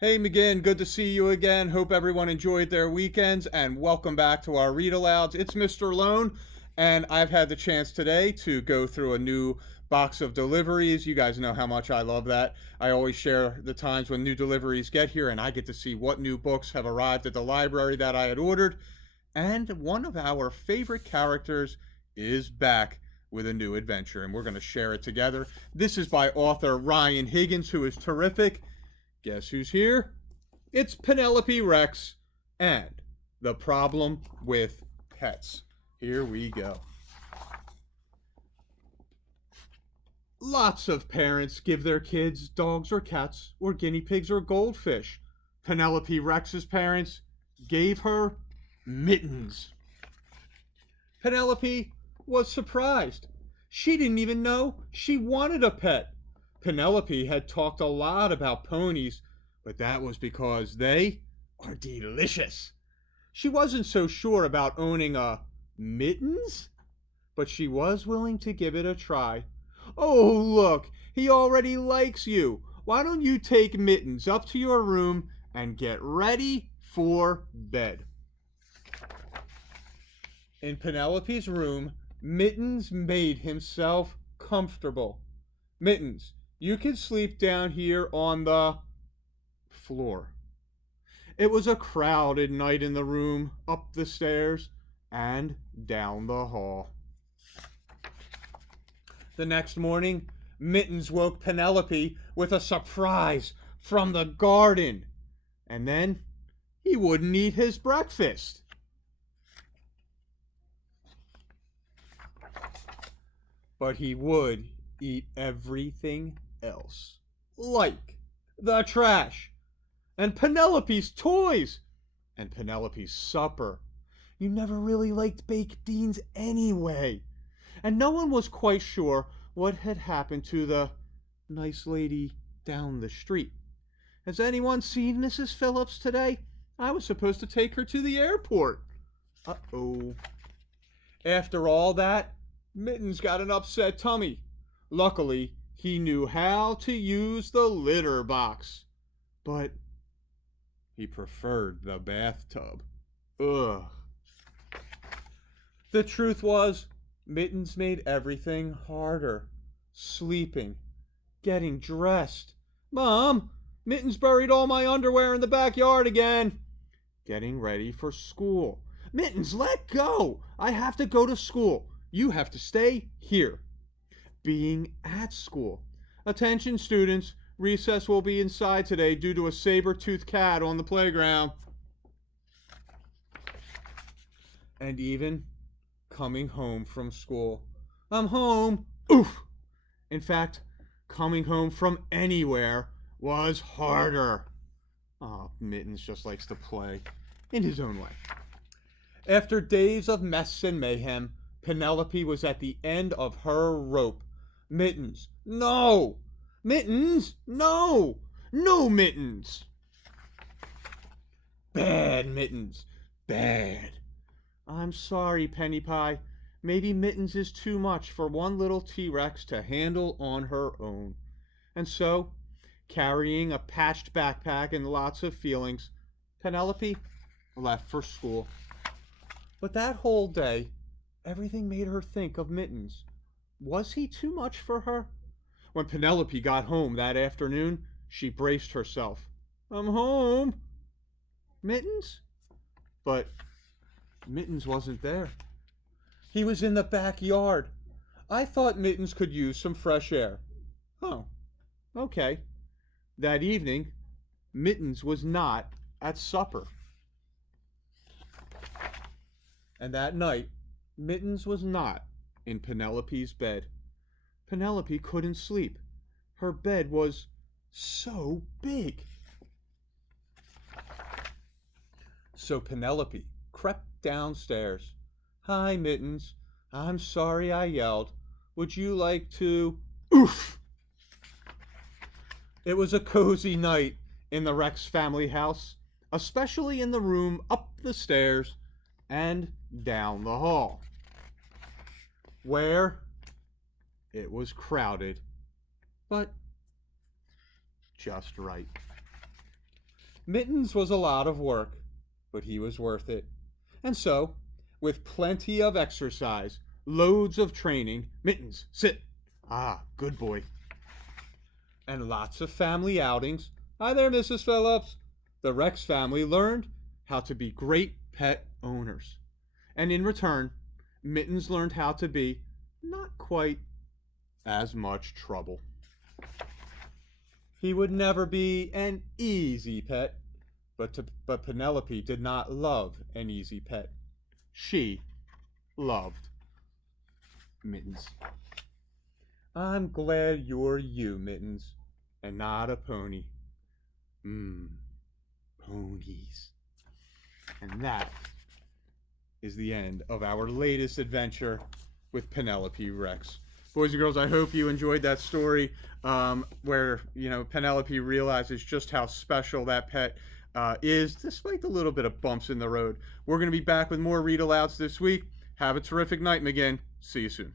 Hey McGinn, good to see you again. Hope everyone enjoyed their weekends and welcome back to our read alouds. It's Mr. Lohn, and I've had the chance today to go through a new box of deliveries. You guys know how much I love that. I always share the times when new deliveries get here and I get to see what new books have arrived at the library that I had ordered. And one of our favorite characters is back with a new adventure, and we're going to share it together. This is by author Ryan Higgins, who is terrific. Guess who's here? It's Penelope Rex and the problem with pets. Here we go. Lots of parents give their kids dogs or cats or guinea pigs or goldfish. Penelope Rex's parents gave her mittens. Penelope was surprised. She didn't even know she wanted a pet. Penelope had talked a lot about ponies, but that was because they are delicious. She wasn't so sure about owning a mittens, but she was willing to give it a try. Oh, look, he already likes you. Why don't you take Mittens up to your room and get ready for bed? In Penelope's room, Mittens made himself comfortable. Mittens, you can sleep down here on the floor. It was a crowded night in the room, up the stairs, and down the hall. The next morning, Mittens woke Penelope with a surprise from the garden. And then he wouldn't eat his breakfast. But he would eat everything else, like the trash, and Penelope's toys, and Penelope's supper. You never really liked baked beans anyway. And no one was quite sure what had happened to the nice lady down the street. Has anyone seen Mrs. Phillips today? I was supposed to take her to the airport. Uh-oh. After all that, Mittens got an upset tummy. Luckily, he knew how to use the litter box. But he preferred the bathtub. Ugh. The truth was, Mittens made everything harder. Sleeping, getting dressed. Mom, Mittens buried all my underwear in the backyard again. Getting ready for school. Mittens, let go! I have to go to school. You have to stay here. Being at school. Attention students, recess will be inside today due to a saber-toothed cat on the playground. And even coming home from school. I'm home. Oof! In fact, coming home from anywhere was harder. Oh, Mittens just likes to play in his own way. After days of mess and mayhem, Penelope was at the end of her rope. Mittens, no! Mittens, no! No Mittens! Bad Mittens, bad. I'm sorry, Penny Pie. Maybe Mittens is too much for one little T-Rex to handle on her own. And so, carrying a patched backpack and lots of feelings, Penelope left for school. But that whole day, everything made her think of Mittens. Was he too much for her? When Penelope got home that afternoon, she braced herself. I'm home. Mittens? But Mittens wasn't there. He was in the backyard. I thought Mittens could use some fresh air. Oh, okay. That evening, Mittens was not at supper. And that night, Mittens was not in Penelope's bed. Penelope couldn't sleep. Her bed was so big. So Penelope crept downstairs. Hi, Mittens. I'm sorry I yelled. Would you like to... Oof! It was a cozy night in the Rex family house, especially in the room up the stairs and down the hall, where it was crowded, but just right. Mittens was a lot of work, but he was worth it. And so, with plenty of exercise, loads of training, Mittens, sit. Ah, good boy. And lots of family outings. Hi there, Mrs. Phillips. The Rex family learned how to be great pet owners. And in return, Mittens learned how to be not quite as much trouble. He would never be an easy pet, but Penelope did not love an easy pet. She loved Mittens. I'm glad you're you, Mittens, and not a pony. Ponies. And that is the end of our latest adventure with Penelope Rex. Boys and girls, I hope you enjoyed that story where, Penelope realizes just how special that pet is, despite the little bit of bumps in the road. We're going to be back with more read-alouds this week. Have a terrific night, McGinn. See you soon.